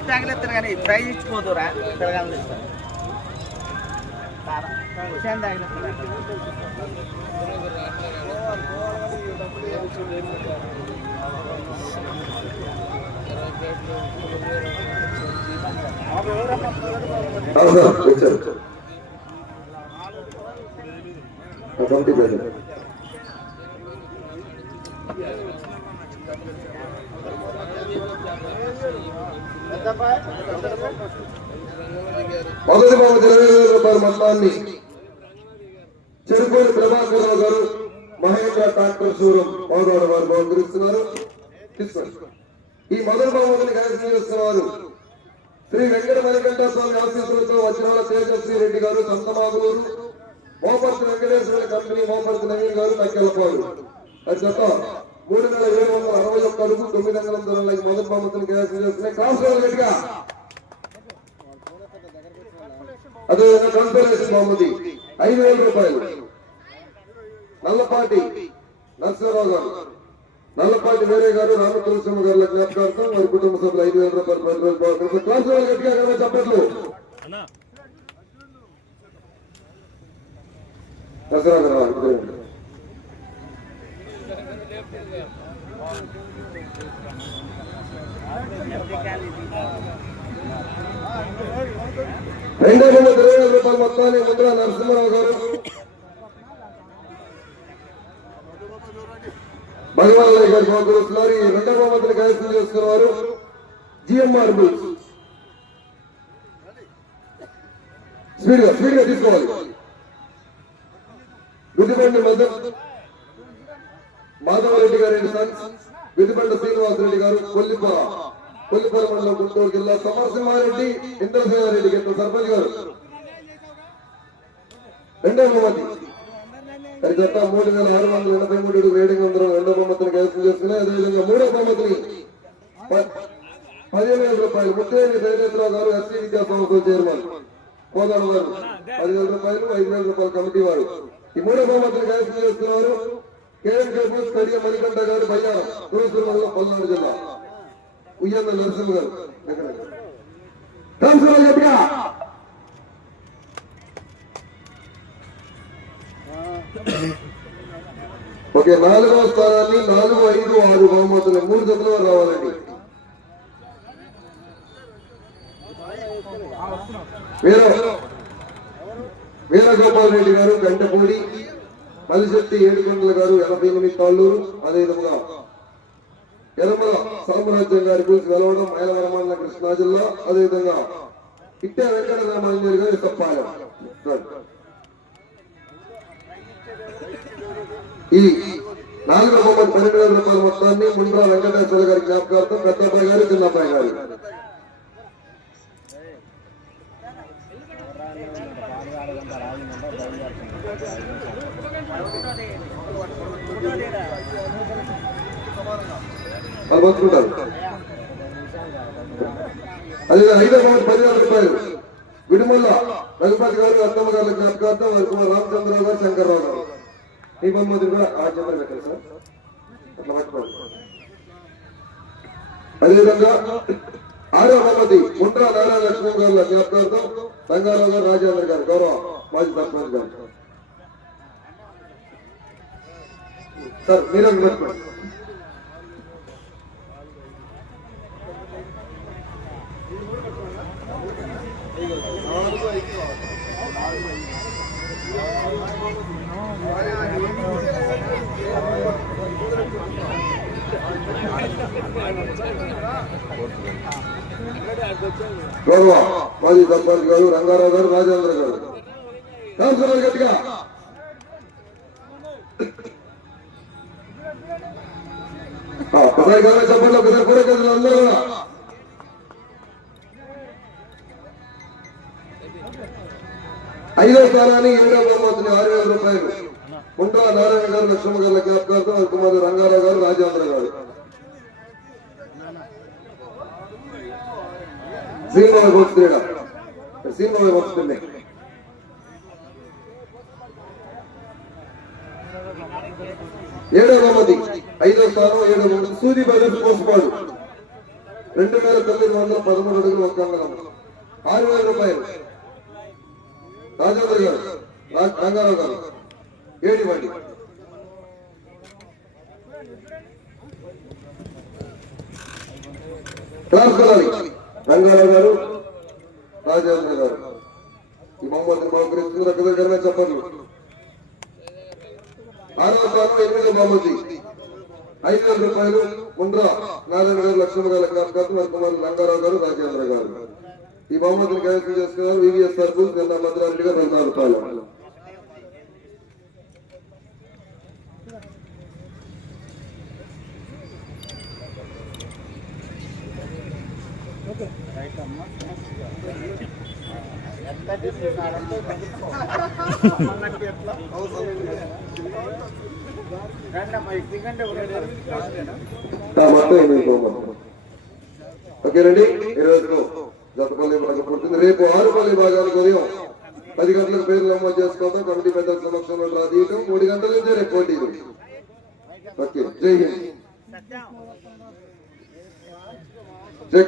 వచ్చి తగిలిస్తారు కానీ ఫ్రై ఇచ్చిపోతురా తిరగాలి విషయం తగిలిస్తారు. అవును? మొదటి బహుమతి ఇరవై వేల రూపాయల మొత్తాన్ని చెరుకూరి ప్రభాకర్ రావు గారు మహేంద్ర ట్రాక్టర్ శూరం పౌరవాడ వారు బహుకరిస్తున్నారు. ఈ మొదటి బహుమతిని కైవసం చేస్తున్నారు శ్రీ వెంకట మణికంఠ స్వామి ఆశీస్సులతో వచ్చిన తేజస్వి రెడ్డి గారు సంతమాగూరు మోపర్తి వెంకటేశ్వర కంపెనీ మోపర్తి నవీన్ గారు తక్కెలపాడు అది జత మూడు వేల ఏడు వందల కరుగు తొమ్మిది వందల దూరంలోకి మొదటి బహుమతులు కైవసం చేస్తున్నాయి క్రాస్ రోడ్ గట్టిగా. అదేవిధంగా కన్సలేషన్ బహుమతి. ఐదు వేల రూపాయలు. నల్లపాటి నరసింహరావు గారు. నల్లపాటి వేరే గారు రామ తులసింహ గారు జ్ఞాపకార్థం వారి కుటుంబ సభ్యులు ఐదు వేల రూపాయలు పది రోజులు బాగుంటుంది క్లాస్ వాళ్ళు గట్టిగా కనుక చెప్పట్లు. దసరా గారు రా, రెండు వందల ఇరవై వేల రూపాయలు మొత్తాన్ని ముద్ర నరసింహరావు గారు. భగవాన్ గారు పంపిస్తున్నారు ఈ రెండవ మంత్రి కైవసం చేస్తున్నారు జిఎంఆర్ బుల్స్. స్పీడ్గా స్పీడ్గా తీసుకోవాలి. గుదిబండి మధ్య మాధవరెడ్డి గారి సన్స్ విధిబండ శ్రీనివాసరెడ్డి గారు కొల్లిపర కొల్లిపర మండలం గుంటూరు జిల్లా సమరసింహారెడ్డి ఇంద్రసింహారెడ్డి గారు సర్పంచ్ గారు. రెండవ బహుమతి అది జత మూడు వేల ఆరు వందల ఎనభై మూడు వేడింగ్ వందల రెండవ బహుమతిని కైవసం చేసుకున్నాయి అదేవిధంగా మూడవ బహుమతిని పదిహేను వేల రూపాయలు ముత్తేని దైవేశ్వరరావు గారు ఎస్సీ విద్యా సంస్థ చైర్మన్ కోదాడు గారు. పదివేల రూపాయలు ఐదు వేల రూపాయల కమిటీ వారు. ఈ మూడవ బహుమతిని కైవసం చేస్తున్నారు కేఎంకే బూత్ కడియ మణికంఠ గారు బయ్యారం తూర్పు పల్నాడు జిల్లా. ఉయ్యన్న నరసింహ గారు ట్రాన్స్ఫర్ గట్టిగా. ఓకే నాలుగవ స్థానాన్ని నాలుగు ఐదు ఆరు బహుమతులు మూడు జతల రావాలండి. వీర వీరగోపాల్ రెడ్డి గారు గంటపూడి. మలిశెట్టి ఏడుకొండల గారు ఎనభై ఎనిమిది తాళ్ళూరు అదేవిధంగా ఎనమల సామ్రాజ్యం గారి గురించి వెలవడం మైలవరం మండలం కృష్ణా జిల్లా అదేవిధంగా ఇట్టే వెంకట రామాంజలి గారు ఇసప్పాలెం ఈ నాలుగు వందల పన్నెండు వేల రూపాయల మొత్తాన్ని ముండ్రా వెంకటేశ్వర గారి జ్ఞాపకార్థం పెద్దబ్బాయి గారు చిన్నబ్బాయి గారు. వాళ్ళు పంచుకుంటారు అదే ఐదో బొమ్మ పదివేల రూపాయలు విడుమల్ల రఘుపతి గారు అత్తమ్మ గారి జ్ఞాపకార్థం వారి కుమార్ రామచంద్రరావు గారు శంకర్రావు గారు. ఈ బొమ్మది కూడా ఆరు చెప్పలు పెట్టారు సార్. అట్లా పట్టుకోండి. అదేవిధంగా ఆరో బహుమతి ముండ్రా నారాయణ లక్ష్మణ్ గారు జ్ఞాపకార్థం రంగారావు గారు రాజేంద్ర గారు గౌరవ మాజీ సర్పంచ్ గారు. సార్ మీరే పెట్టుకోండి గౌరవ మాజీ సర్పంచ్ గారు రంగారావు గారు రాజేంద్ర గారు. కాన్సలర్ గట్టిగా. ఒకసారి గారు చెప్పండి ఒకసారి కూడా కదా అందరూ కూడా. ఐదో స్థానాన్ని ఏడో బహుమతిని ఆరు వేల రూపాయలు. ముంటా నారాయణ గారు లక్ష్మ గారు జ్ఞాపకార్థం వారి కుమారు రంగారావు గారు రాజేంద్ర గారు. శ్రీమావి భక్తుడ శ్రీమావి భక్తుడే ఏడో బహుమతి. ఐదో స్థానం ఏడో బహుమతి సూది బదులు పోస్పాడు రెండు వేల తొమ్మిది వందల పదమూడు అడుగులు ఒక అంగళం ఆరు వేల రూపాయలు. రాజేంద్ర గారు రంగారావు గారు. ఏడు ఇవ్వండి రంగారావు గారు రాజేంద్ర గారు. ఈ మహమ్మద్ బహుకరిస్తున్న రకరకాల చెప్పండి. ఆరో స్థానం ఎనిమిది బహుమతి. ఐదు వేల రూపాయలు ముండ్రా నారాయణ గారు లక్ష్మణ గారు లెక్కాధికారులు వర్తమాన రంగారావు గారు రాజేంద్ర గారు. ఈ బహుమతిని కైవసం చేసుకున్నారు. వివిఎస్ సర్పూర్ నిన్న భద్రారెడ్డి గారు పద్నాలుగు రూపాయలు ఎంత ఓకేనండి ఈ రోజు జతపల్లి భాగం పుడుతుంది రేపు ఆరుపల్లి భాగాలకు ఉదయం పది గంటలకు పేరు నమోదు చేసుకోవడం కమిటీ పెద్దల సమక్షంలో డ్రా తీయటం. మూడు గంటల నుంచి రేపు పోటీ ఓకే జై హింద్. జై